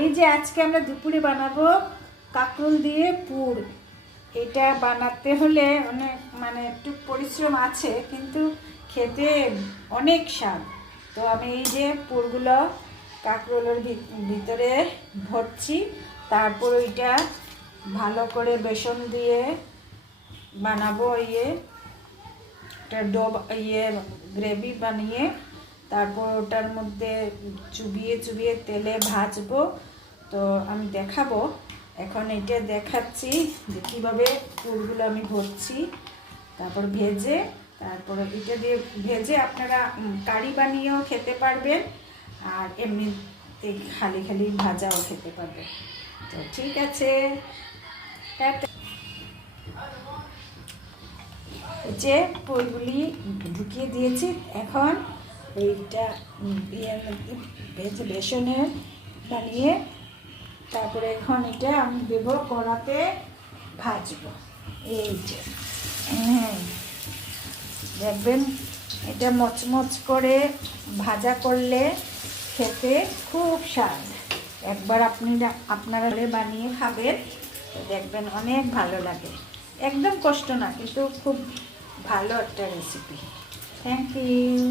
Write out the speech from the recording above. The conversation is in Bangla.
এই যে আজকে আমরা দুপুরে বানাবো কাঁকরোল দিয়ে পুর। এটা বানাতে হলে অনেক একটু পরিশ্রম আছে, কিন্তু খেতে অনেক স্বাদ। তো আমি এই যে পুরগুলো কাঁকরোলের ভিতরে ভরছি, তারপর ওইটা ভালো করে বেসন দিয়ে বানাবো। একটা গ্রেভি বানিয়ে তারপর ওটার মধ্যে চুবিয়ে চুবিয়ে তেলে ভাজবো। তো আমি দেখাবো, এখন এটা দেখাচ্ছি যে কীভাবে পুরগুলো আমি ভরছি। তারপর ভেজে, তারপর এটা দিয়ে ভেজে আপনারা কারি বানিয়েও খেতে পারবেন, আর এমনিতে খালি খালি ভাজাও খেতে পারবেন। তো ঠিক আছে, যে পুরগুলি ঢুকিয়ে দিয়েছি। এখন এইটা ভেজে বেসনে বানিয়ে তারপরে এখন এটা আমি দেবো কড়াতে, ভাজবো। এই যে দেখবেন এটা মচমচ করে ভাজা করলে খেতে খুব স্বাদ। একবার আপনারা বানিয়ে খাবেন, দেখবেন অনেক ভালো লাগে। একদম কষ্ট না, কিন্তু খুব ভালো একটা রেসিপি। Thank you.